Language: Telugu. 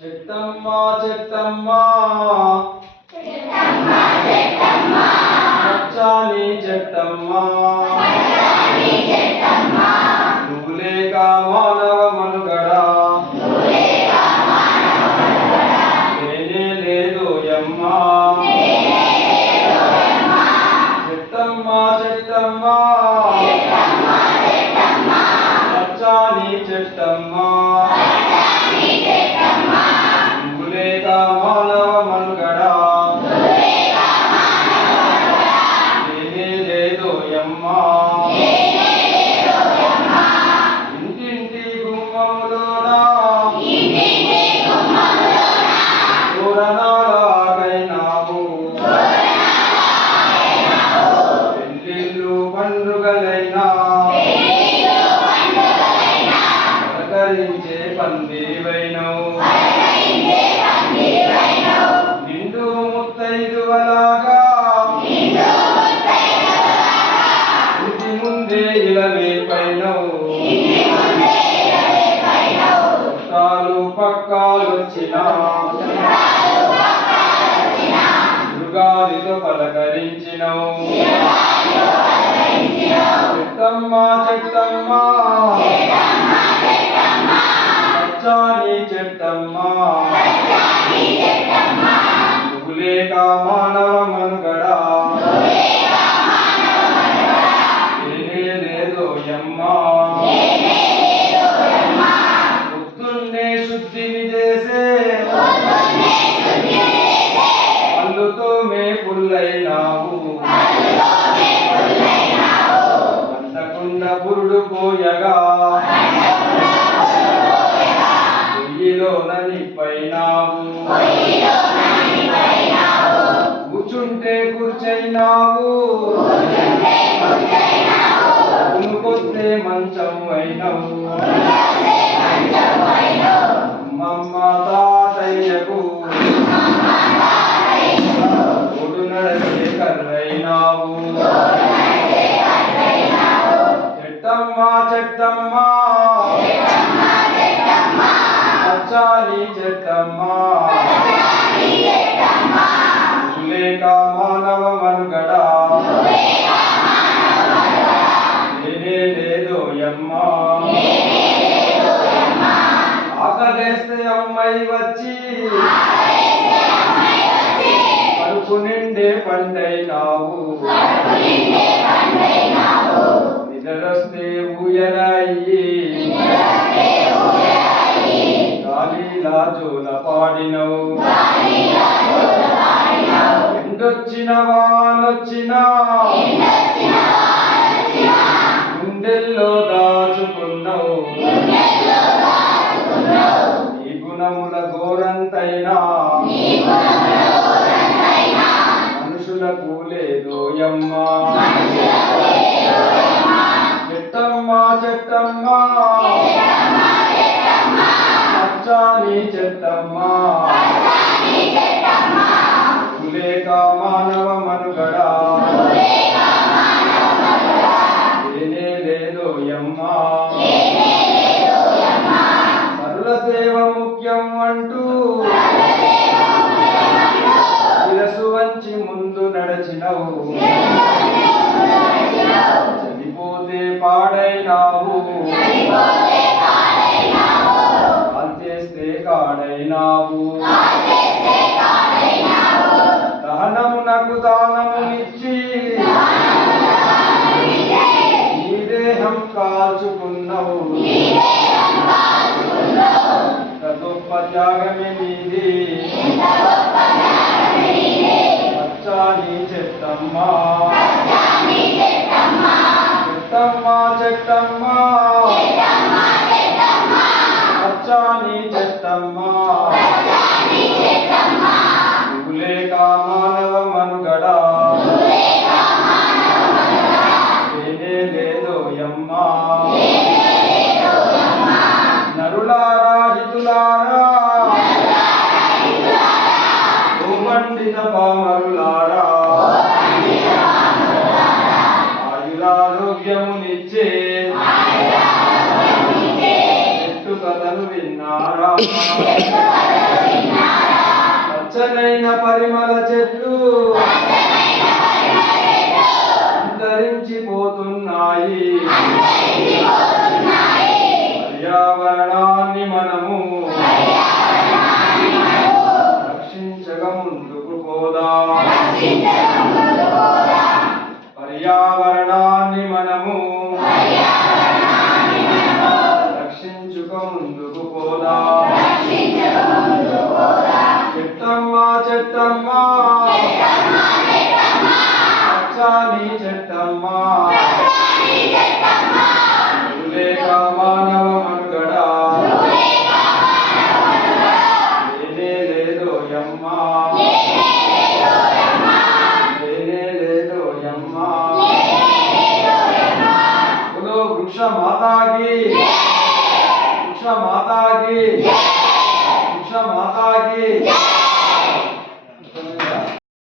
చెట్టమ్మ చెట్టమ్మ పచ్చాని చెట్టమ్మ నువ్వు లేక మానవ మనుగడ లేనే లేదు యమ్మ. చెట్టమ్మ చెట్టమ్మ పచ్చాని చెట్టమ్మ మానవ మనుగడ లేనే లేదు యమ్మ. ఇంటింటి గుమ్మములోన తోరణాలకైనావు పెళ్ళిళ్ళు పండుగలైనా పలకరించే పందిరివైనవు. నిండు ముత్తైదువలాగా ఇంటి ముందే ఇలవేపైనవు. చుట్టాలు పక్కాలొచ్చిన దుర్గాదితో పలకరించినవు. చెట్టమ్మ చెట్టమ్మ పచ్చాని చెట్టమ్మ నువ్వు లేక మానవ మనుగడ లేనే లేదు యమ్మ. పొద్దున్నే శుద్ధిని చేసే పళ్ళుతో మేపుల్లైనావు. అంతకుండ పురుడు పోయగా పొయ్యిలోన నిప్పైనావు. కూర్చుంటే కూర్చైనావు కొనుకొస్తే మంచం అయినవు. అమ్మమ్మ తాతయ్యకు తోడు నడిచే కర్రైనావు. చెట్టమ్మ చెట్టమ్మ పచ్చాని చెట్టమ్మ లేక మానవ మనుగడ లేనే లేదు యమ్మ. ఆకలేస్తే అమ్మాయి వచ్చి కడుపు నిండే పండైనావు. నిద్రొస్తే ఊయలయ్యి గాలిలా జోల పాడినవు. ఎండొచ్చిన వానొచ్చినా గుండెల్లో దాచుకున్నావు. నీ గుణముల గోరంతైనా మనుషులకు లేదు యమ్మ. చెట్టమ్మ చెట్టమ్మ పచ్చాని చెట్టమ్మ లేక మానవ మనుగడ లేనే లేదు యమ్మ. పరుల సేవ ముఖ్యం అంటూ శిరసు వంచి ముందు నడచినవు. చనిపోతే పాడైనావు కాల్చేస్తే కాడైనావు. దహనమునకు దానమునిచ్చి నీ దేహం కాల్చుకున్నావు. గొప్ప త్యాగమే నీది పచ్చాని చెట్టమ్మ. చెట్టమ్మ చెట్టమ్మ పచ్చాని చెట్టమ్మ నువ్వు లేక మానవ మనుగడ లేనే లేదు యమ్మ. నరులారా హితులారా ఓ పండిత పామరులారా ఆయురారోగ్యమునిచ్చే చెట్టు కథను విన్నారా. పచ్చనైన పరిమళ చెట్లు అంతరించిపోతున్నాయి. పర్యావరణాన్ని మనము రక్షించక ముందుకు పోదాం. పర్యావరణాన్ని మనము రక్షించుక ముందుకు పోదాం. చెట్టమ్మా చెట్టమ్మా పచ్చాని చెట్టమ్మా లేక మానవ మనుగడ లేనే లేదోయమ్మా లేనే లేదోయమ్మా. బోలో వృక్ష మాతాకి వృక్ష మాతాకి వృక్ష మాతాకి